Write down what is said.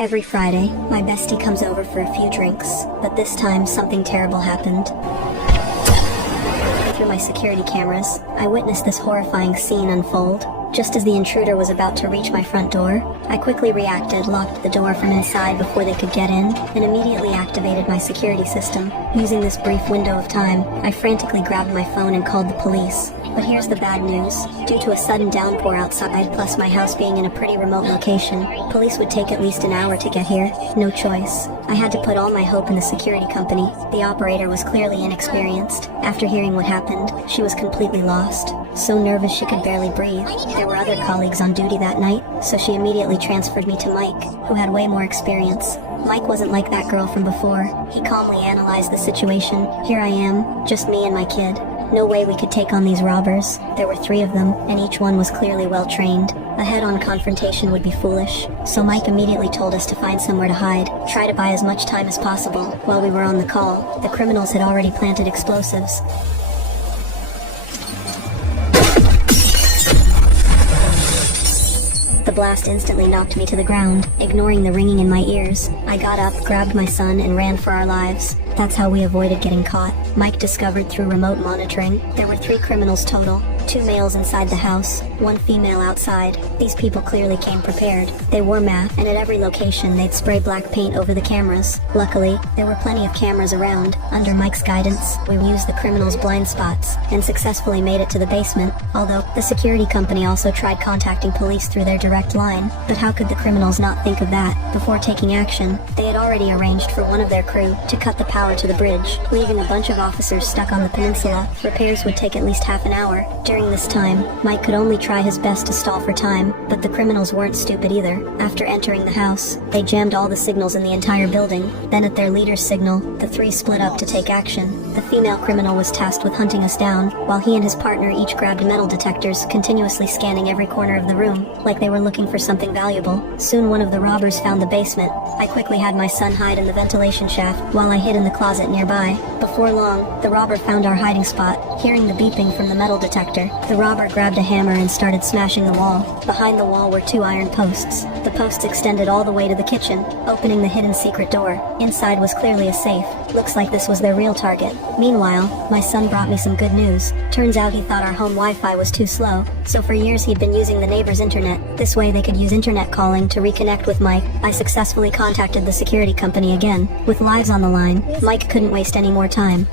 Every Friday, my bestie comes over for a few drinks, but this time something terrible happened. Through my security cameras, I witnessed this horrifying scene unfold. Just as the intruder was about to reach my front door, I quickly reacted, locked the door from inside before they could get in, and immediately activated my security system. Using this brief window of time, I frantically grabbed my phone and called the police. But here's the bad news. Due to a sudden downpour outside, plus my house being in a pretty remote location, police would take at least an hour to get here. No choice. I had to put all my hope in the security company. The operator was clearly inexperienced. After hearing what happened, she was completely lost. So nervous she could barely breathe. There were other colleagues on duty that night, so she immediately transferred me to Mike, who had way more experience. Mike wasn't like that girl from before. He calmly analyzed the situation. Here I am, just me and my kid. No way we could take on these robbers. There were 3 of them, and each one was clearly well trained. A head-on confrontation would be foolish, so Mike immediately told us to find somewhere to hide, try to buy as much time as possible. While we were on the call, the criminals had already planted explosives. The blast instantly knocked me to the ground. Ignoring the ringing in my ears, I got up, grabbed my son, and ran for our lives. That's how we avoided getting caught. Mike discovered through remote monitoring there were 3 criminals total, 2 males inside the house, 1 female outside. These people clearly came prepared. They wore masks, and at every location they'd spray black paint over the cameras. Luckily, there were plenty of cameras around. Under Mike's guidance, we used the criminals' blind spots and successfully made it to the basement, although the security company also tried contacting police through their direct line. But how could the criminals not think of that? Before taking action, they had already arranged for one of their crew to cut the power to the bridge, leaving a bunch of officers stuck on the peninsula. Repairs would take at least half an hour. During this time, Mike could only try his best to stall for time, but the criminals weren't stupid either. After entering the house, they jammed all the signals in the entire building. Then at their leader's signal, the 3 split up to take action. The female criminal was tasked with hunting us down, while he and his partner each grabbed metal detectors, continuously scanning every corner of the room, like they were looking for something valuable. Soon one of the robbers found the basement. I quickly had my son hide in the ventilation shaft, while I hid in the closet nearby. Before long, the robber found our hiding spot. Hearing the beeping from the metal detector, the robber grabbed a hammer and started smashing the wall. Behind the wall were 2 iron posts. The posts extended all the way to the kitchen, opening the hidden secret door. Inside was clearly a safe. Looks like this was their real target. Meanwhile, my son brought me some good news. Turns out he thought our home Wi-Fi was too slow, so for years he'd been using the neighbor's internet. This way they could use internet calling to reconnect with Mike. I successfully contacted the security company again. With lives on the line, Mike couldn't waste any more time.